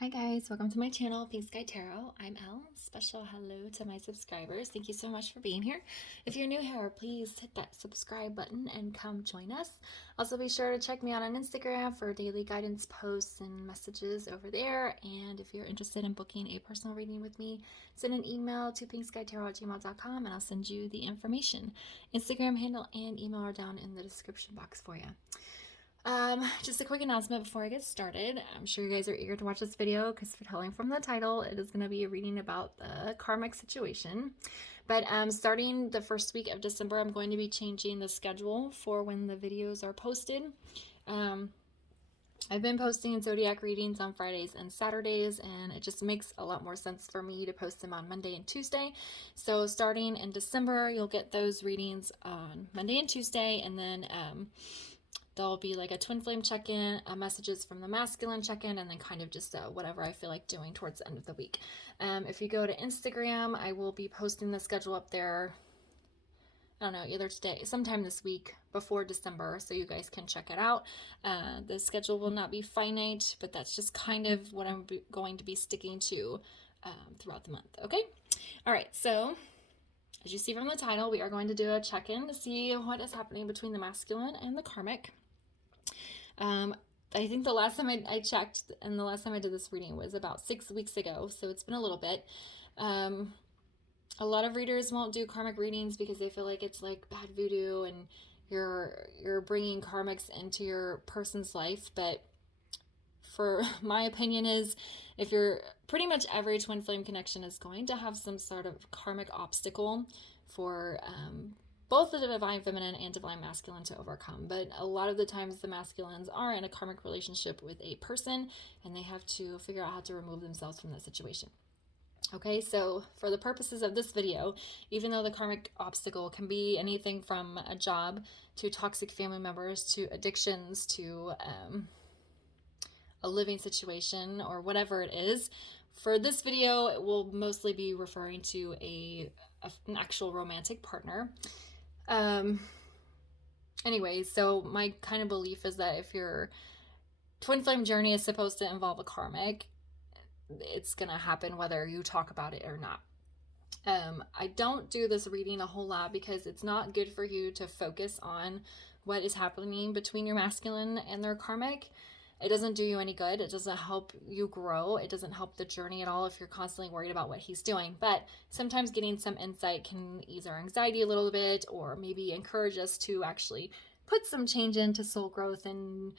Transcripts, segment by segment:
Hi guys, welcome to my channel, Pink Sky Tarot. I'm Elle. Special hello to my subscribers. Thank you so much for being here. If you're new here, please hit that subscribe button and come join us. Also be sure to check me out on Instagram for daily guidance posts and messages over there. And if you're interested in booking a personal reading with me, send an email to pinkskytarot@gmail.com and I'll send you the information. Instagram handle and email are down in the description box for you. Just a quick announcement before I get started. I'm sure you guys are eager to watch this video because if you're telling from the title, it is going to be a reading about the karmic situation. But starting the first week of December, I'm going to be changing the schedule for when the videos are posted. I've been posting zodiac readings on Fridays and Saturdays, and it just makes a lot more sense for me to post them on Monday and Tuesday. So starting in December, you'll get those readings on Monday and Tuesday, and then there'll be like a twin flame check-in, messages from the masculine check-in, and then kind of just whatever I feel like doing towards the end of the week. If you go to Instagram, I will be posting the schedule up there, I don't know, either today, sometime this week before December, so you guys can check it out. The schedule will not be finite, but that's just kind of what I'm going to be sticking to throughout the month, okay? All right, so as you see from the title, we are going to do a check-in to see what is happening between the masculine and the karmic. I think the last time I checked and the last time I did this reading was about 6 weeks ago, so it's been a little bit. A lot of readers won't do karmic readings because they feel like it's like bad voodoo and you're bringing karmics into your person's life, but for my opinion is if you're pretty much every twin flame connection is going to have some sort of karmic obstacle for both the divine feminine and divine masculine to overcome. But a lot of the times the masculines are in a karmic relationship with a person and they have to figure out how to remove themselves from that situation. Okay, so for the purposes of this video, even though the karmic obstacle can be anything from a job to toxic family members to addictions to a living situation or whatever it is, for this video it will mostly be referring to an actual romantic partner. Anyway, so my kind of belief is that if your twin flame journey is supposed to involve a karmic, it's gonna happen whether you talk about it or not. I don't do this reading a whole lot because it's not good for you to focus on what is happening between your masculine and their karmic. It doesn't do you any good. It doesn't help you grow. It doesn't help the journey at all if you're constantly worried about what he's doing. But sometimes getting some insight can ease our anxiety a little bit or maybe encourage us to actually put some change into soul growth and,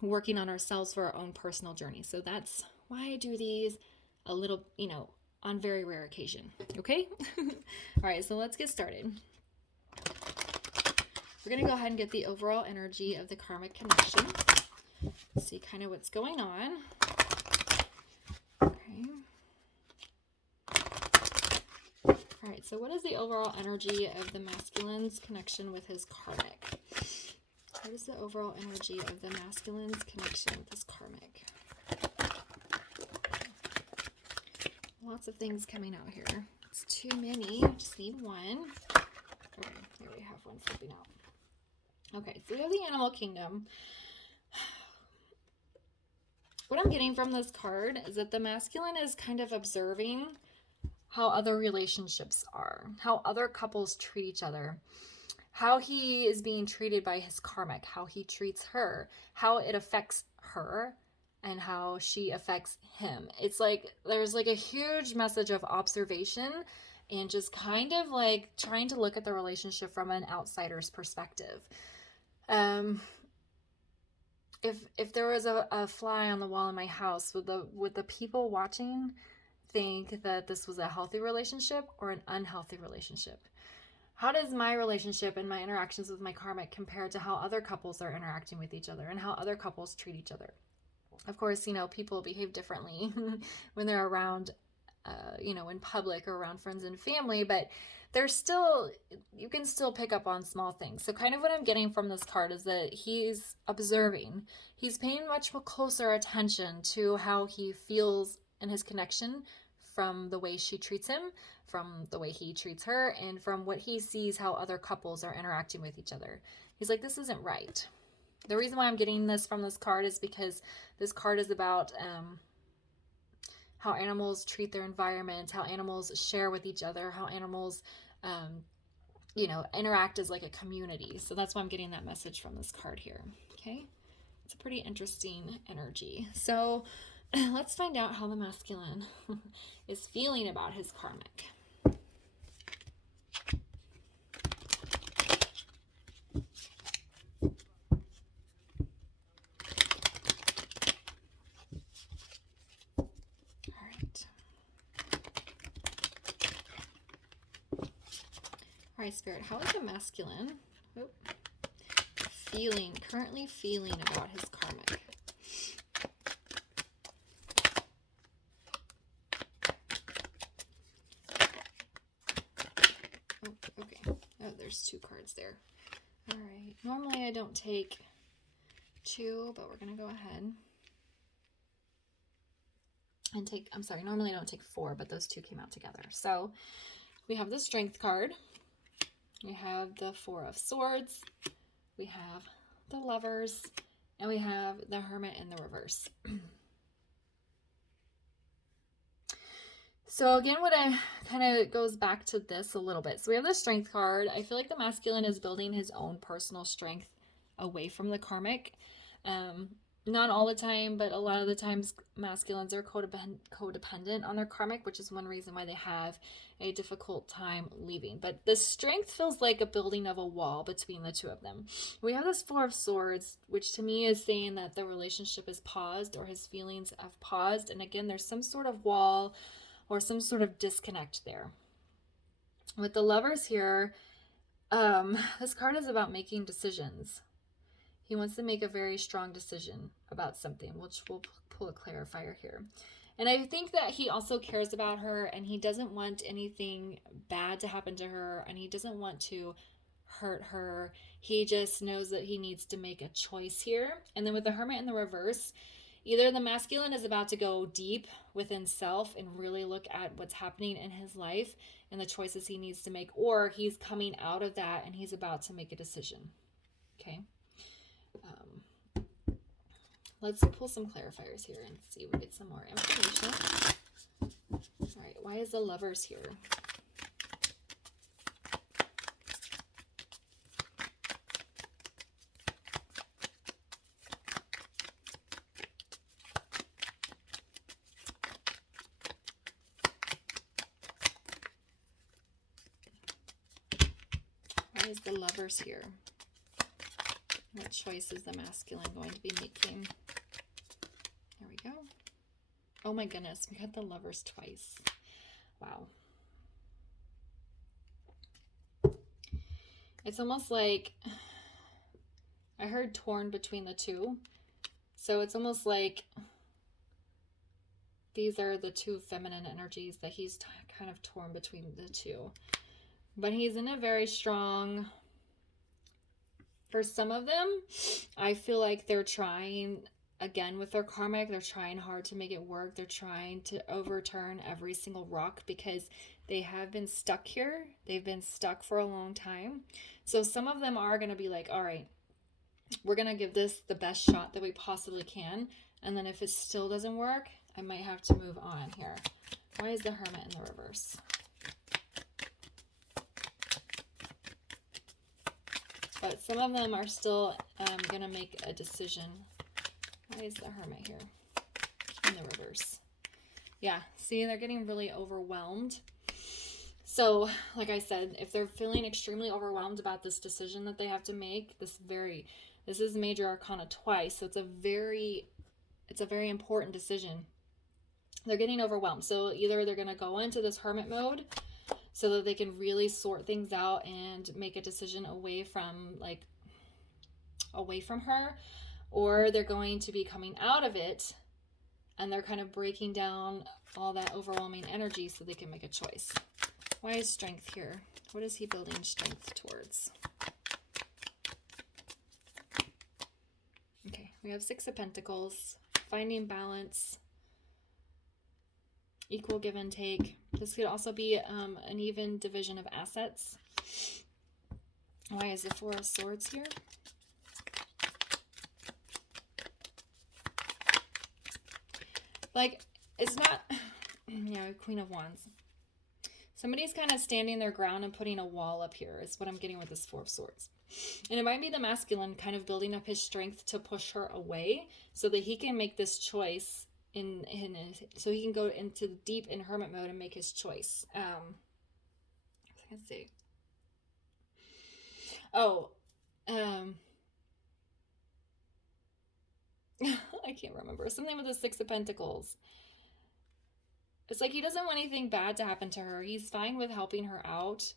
working on ourselves for our own personal journey. So that's why I do these a little, on very rare occasion. Okay? All right, so let's get started. We're going to go ahead and get the overall energy of the karmic connection. See kind of what's going on. Okay. All right, so what is the overall energy of the masculine's connection with his karmic? What is the overall energy of the masculine's connection with his karmic? Lots of things coming out here. It's too many. Just need one. Okay, here we have one flipping out. Okay, so we have the animal kingdom. What I'm getting from this card is that the masculine is kind of observing how other relationships are, how other couples treat each other, how he is being treated by his karmic, how he treats her, how it affects her, and how she affects him. It's like there's like a huge message of observation and just kind of like trying to look at the relationship from an outsider's perspective. If there was a fly on the wall in my house, would the people watching think that this was a healthy relationship or an unhealthy relationship? How does my relationship and my interactions with my karmic compare to how other couples are interacting with each other and how other couples treat each other? Of course, people behave differently when they're around, in public or around friends and family, but you can still pick up on small things. So kind of what I'm getting from this card is that he's observing. He's paying much closer attention to how he feels in his connection from the way she treats him, from the way he treats her, and from what he sees how other couples are interacting with each other. He's like, this isn't right. The reason why I'm getting this from this card is because this card is about how animals treat their environment, how animals share with each other, how animals, you know, interact as like a community. So that's why I'm getting that message from this card here. Okay. It's a pretty interesting energy. So let's find out how the masculine is feeling about his karmic. All right, Spirit, how is the masculine currently feeling about his karmic? Oh, okay. Oh, there's 2 cards there. All right. Normally I don't take 2, but we're going to go ahead and take, I'm sorry, normally I don't take 4, but those 2 came out together. So we have the Strength card. We have the 4 of Swords, we have the Lovers, and we have the Hermit in the reverse. So again, what I kind of goes back to this a little bit. So we have the Strength card. I feel like the masculine is building his own personal strength away from the karmic. Not all the time, but a lot of the times masculines are codependent on their karmic, which is one reason why they have a difficult time leaving. But the Strength feels like a building of a wall between the 2 of them. We have this 4 of Swords, which to me is saying that the relationship is paused, or his feelings have paused. And again, there's some sort of wall or some sort of disconnect there. With the Lovers here, this card is about making decisions. He wants to make a very strong decision about something, which we'll pull a clarifier here. And I think that he also cares about her, and he doesn't want anything bad to happen to her, and he doesn't want to hurt her. He just knows that he needs to make a choice here. And then with the Hermit in the reverse, either the masculine is about to go deep within self and really look at what's happening in his life and the choices he needs to make, or he's coming out of that and he's about to make a decision. Okay. Let's pull some clarifiers here and see if we get some more information. All right, why is the Lovers here? Why is the Lovers here? What choice is the masculine going to be making? There we go. Oh my goodness, we had the Lovers twice. Wow. It's almost like I heard torn between the 2. So it's almost like these are the 2 feminine energies that he's kind of torn between the 2. But he's in a very strong... For some of them, I feel like they're trying, again, with their karmic, they're trying hard to make it work. They're trying to overturn every single rock because they have been stuck here. They've been stuck for a long time. So some of them are going to be like, all right, we're going to give this the best shot that we possibly can. And then if it still doesn't work, I might have to move on here. Why is the Hermit in the reverse? But some of them are still going to make a decision. Why is the Hermit here in the reverse? Yeah, see, they're getting really overwhelmed. So, like I said, if they're feeling extremely overwhelmed about this decision that they have to make, this is Major Arcana twice, so it's a very important decision. They're getting overwhelmed. So either they're going to go into this Hermit mode so that they can really sort things out and make a decision away from her, or they're going to be coming out of it and they're kind of breaking down all that overwhelming energy so they can make a choice. Why is Strength here? What is he building strength towards? Okay, we have 6 of Pentacles, finding balance, equal give and take. This could also be an even division of assets. Why is the 4 of Swords here? like, it's not, yeah, Queen of Wands. Somebody's kind of standing their ground and putting a wall up here is what I'm getting with this Four of Swords. And it might be the masculine kind of building up his strength to push her away so that he can make this choice so he can go into deep in hermit mode and make his choice. Let's see. I can't remember. Something with the Six of Pentacles. It's like he doesn't want anything bad to happen to her. He's fine with helping her out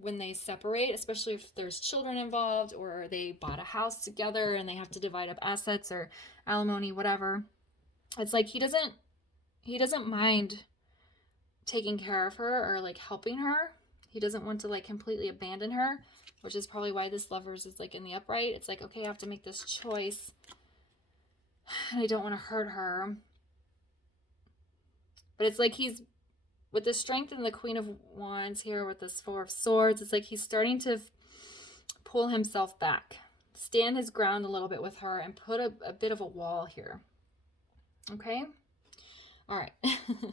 when they separate, especially if there's children involved or they bought a house together and they have to divide up assets or alimony, whatever. It's like he doesn't mind taking care of her or like helping her. He doesn't want to like completely abandon her, which is probably why this Lovers is like in the upright. It's like, okay, I have to make this choice and I don't want to hurt her. But it's like he's, with the strength and the Queen of Wands here with this Four of Swords, it's like he's starting to pull himself back, stand his ground a little bit with her, and put a bit of a wall here. Okay? All right. All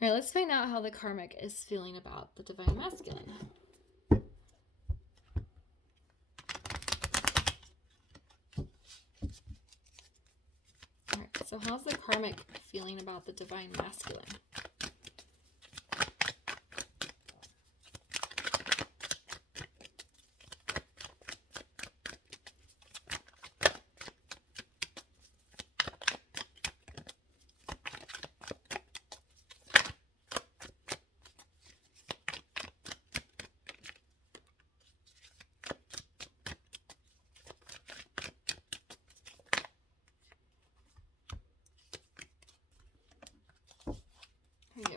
right, let's find out how the Karmic is feeling about the Divine Masculine. All right, so how's the Karmic feeling about the Divine Masculine?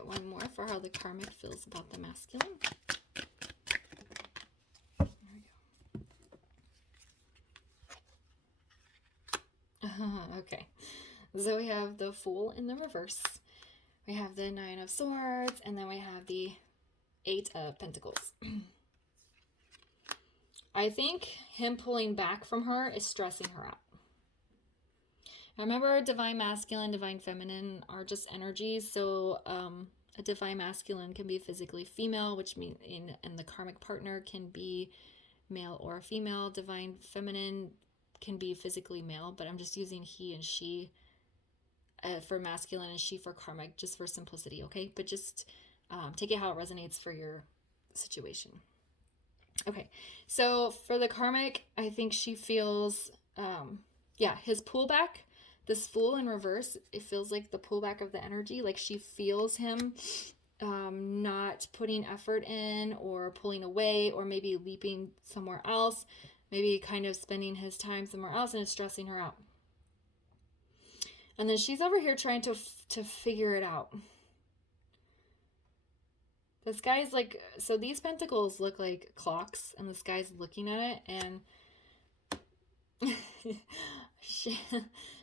One more for how the Karmic feels about the masculine. There we go. Okay, so we have the Fool in the reverse. We have the Nine of Swords, and then we have the Eight of Pentacles. I think him pulling back from her is stressing her out. Now remember, Divine Masculine, Divine Feminine are just energies, so a Divine Masculine can be physically female, which means and the Karmic partner can be male or female. Divine Feminine can be physically male, but I'm just using he and she for masculine and she for Karmic, just for simplicity, okay? But just take it how it resonates for your situation. Okay, so for the Karmic, I think she feels, his pullback. This Fool in reverse, it feels like the pullback of the energy. Like she feels him not putting effort in or pulling away or maybe leaping somewhere else. Maybe kind of spending his time somewhere else, and it's stressing her out. And then she's over here trying to figure it out. This guy's like, so these pentacles look like clocks and this guy's looking at it, and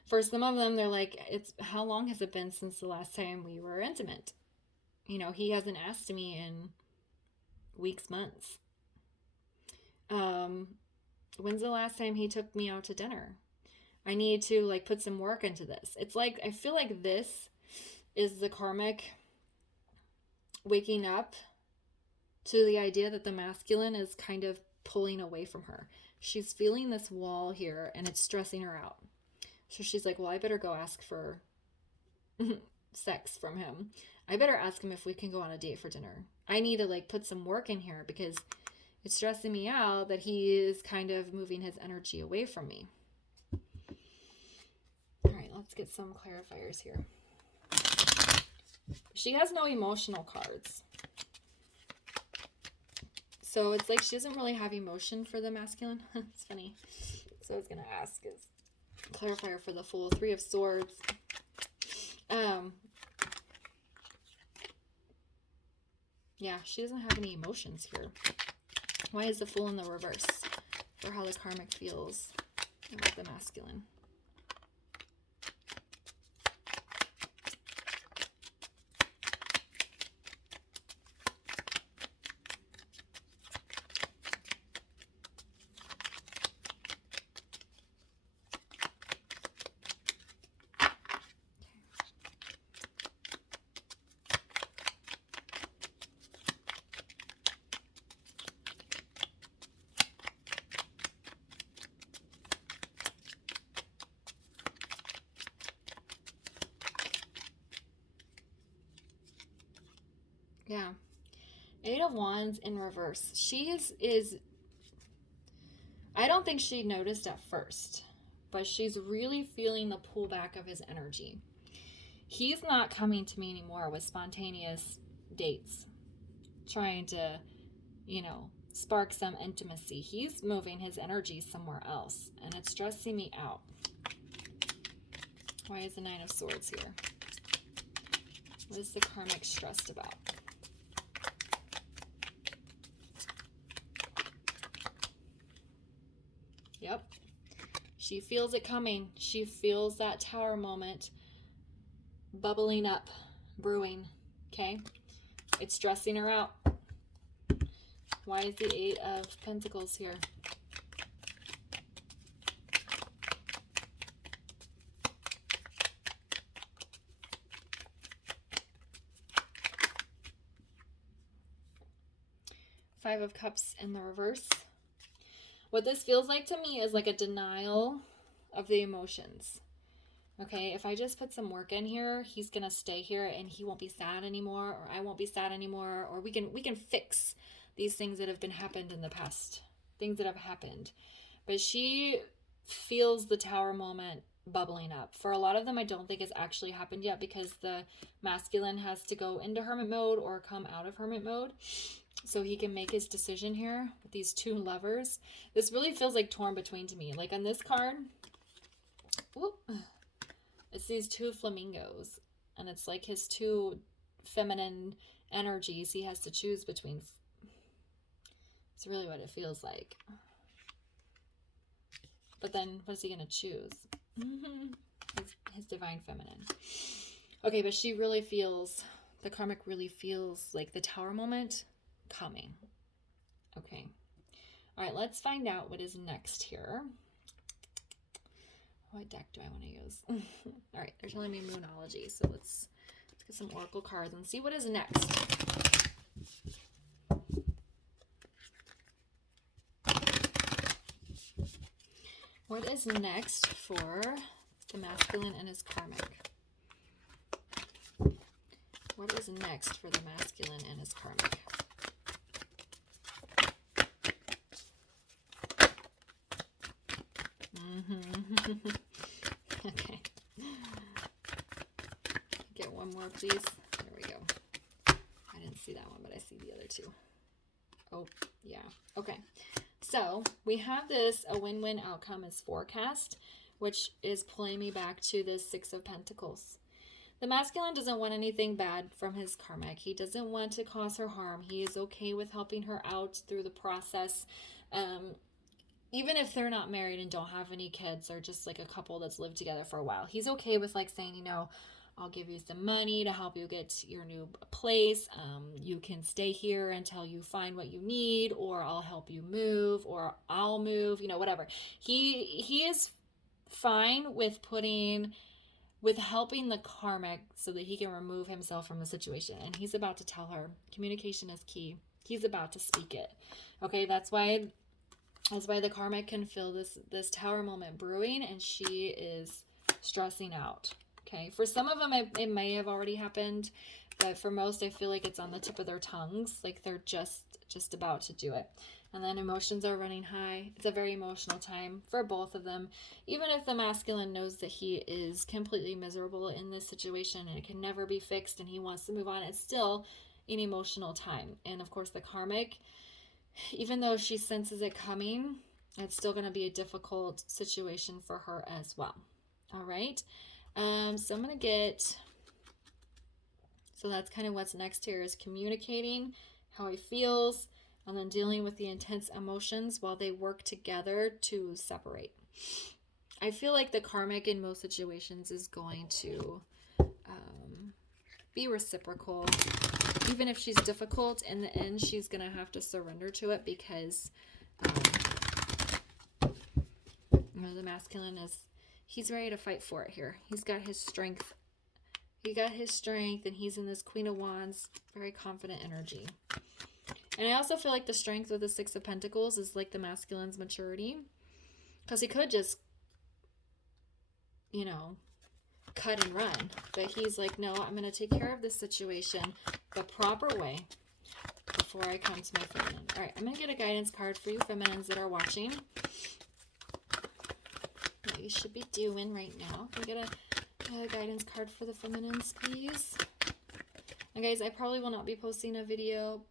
for some of them, they're like, how long has it been since the last time we were intimate? You know, he hasn't asked me in weeks, months. When's the last time he took me out to dinner? I need to like put some work into this. It's like, I feel like this is the Karmic waking up to the idea that the masculine is kind of pulling away from her. She's feeling this wall here and it's stressing her out. So she's like, well, I better go ask for sex from him. I better ask him if we can go on a date for dinner. I need to like put some work in here because it's stressing me out that he is kind of moving his energy away from me. All right, let's get some clarifiers here. She has no emotional cards. So it's like she doesn't really have emotion for the masculine. It's funny. So I was going to ask is clarifier for the Fool. Three of Swords. Yeah, she doesn't have any emotions here. Why is the Fool in the reverse for how the Karmic feels about the masculine? Yeah. Eight of Wands in reverse. She is I don't think she noticed at first, but she's really feeling the pullback of his energy. He's not coming to me anymore with spontaneous dates, trying to, spark some intimacy. He's moving his energy somewhere else, and it's stressing me out. Why is the Nine of Swords here? What is the karmic stressed about? Yep. She feels it coming. She feels that Tower moment bubbling up, brewing. Okay? It's stressing her out. Why is the Eight of Pentacles here? Five of Cups in the reverse. What this feels like to me is like a denial of the emotions. Okay, if I just put some work in here, he's gonna stay here and he won't be sad anymore, or I won't be sad anymore, or we can fix these things that have been happened in the past, things that have happened. But she feels the Tower moment bubbling up. For a lot of them, I don't think it's actually happened yet, because the masculine has to go into hermit mode or come out of hermit mode so he can make his decision here with these two lovers. This really feels like torn between to me. Like on this card, whoop, it's these two flamingos, and it's like his two feminine energies he has to choose between. It's really what it feels like. But then what is he going to choose? His divine feminine. Okay, but she really feels, the karmic really feels like the Tower moment coming. Okay. All right, let's find out what is next here. What deck do I want to use? All right, they're telling me Moonology, so let's get some oracle cards and see what is next. What is next for the masculine and his karmic? What is next for the masculine and his karmic? Okay. Get one more, please. There we go. I didn't see that one, but I see the other two. Oh, yeah. Okay. So we have this, a win-win outcome is forecast, which is pulling me back to this Six of Pentacles. The masculine doesn't want anything bad from his karmic. He doesn't want to cause her harm. He is okay with helping her out through the process. Even if they're not married and don't have any kids, or just like a couple that's lived together for a while, he's okay with like saying, I'll give you some money to help you get your new place. You can stay here until you find what you need, or I'll help you move, or I'll move, whatever. He is fine with helping the karmic so that he can remove himself from the situation. And he's about to tell her communication is key. He's about to speak it. Okay, that's why the karmic can feel this Tower moment brewing, and she is stressing out. Okay, for some of them it may have already happened, but for most I feel like it's on the tip of their tongues, like they're just about to do it. And then emotions are running high. It's a very emotional time for both of them. Even if the masculine knows that he is completely miserable in this situation and it can never be fixed and he wants to move on, it's still an emotional time. And of course the karmic, even though she senses it coming, it's still going to be a difficult situation for her as well. All right. So I'm going to get, so that's kind of what's next here, is communicating how he feels and then dealing with the intense emotions while they work together to separate. I feel like the karmic in most situations is going to be reciprocal. Even if she's difficult, in the end, she's going to have to surrender to it, because the masculine he's ready to fight for it here. He's got his strength. And he's in this Queen of Wands, very confident energy. And I also feel like the strength with the Six of Pentacles is like the masculine's maturity, because he could just, cut and run. But he's like, no, I'm going to take care of this situation the proper way before I come to my feminine. All right, I'm going to get a guidance card for you feminines that are watching. What you should be doing right now. Can we get a guidance card for the feminines, please? And guys, I probably will not be posting a video,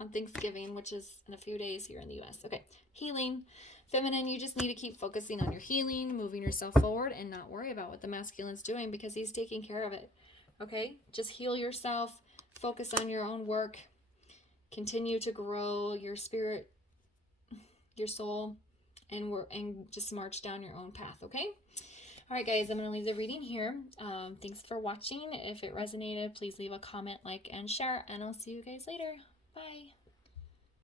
on Thanksgiving, which is in a few days here in the US. Okay, healing. Feminine, you just need to keep focusing on your healing, moving yourself forward, and not worry about what the masculine's doing because he's taking care of it. Okay, just heal yourself, focus on your own work, continue to grow your spirit, your soul, and just march down your own path. Okay. All right, guys, I'm going to leave the reading here. Thanks for watching. If it resonated, please leave a comment, like, and share, and I'll see you guys later. Bye.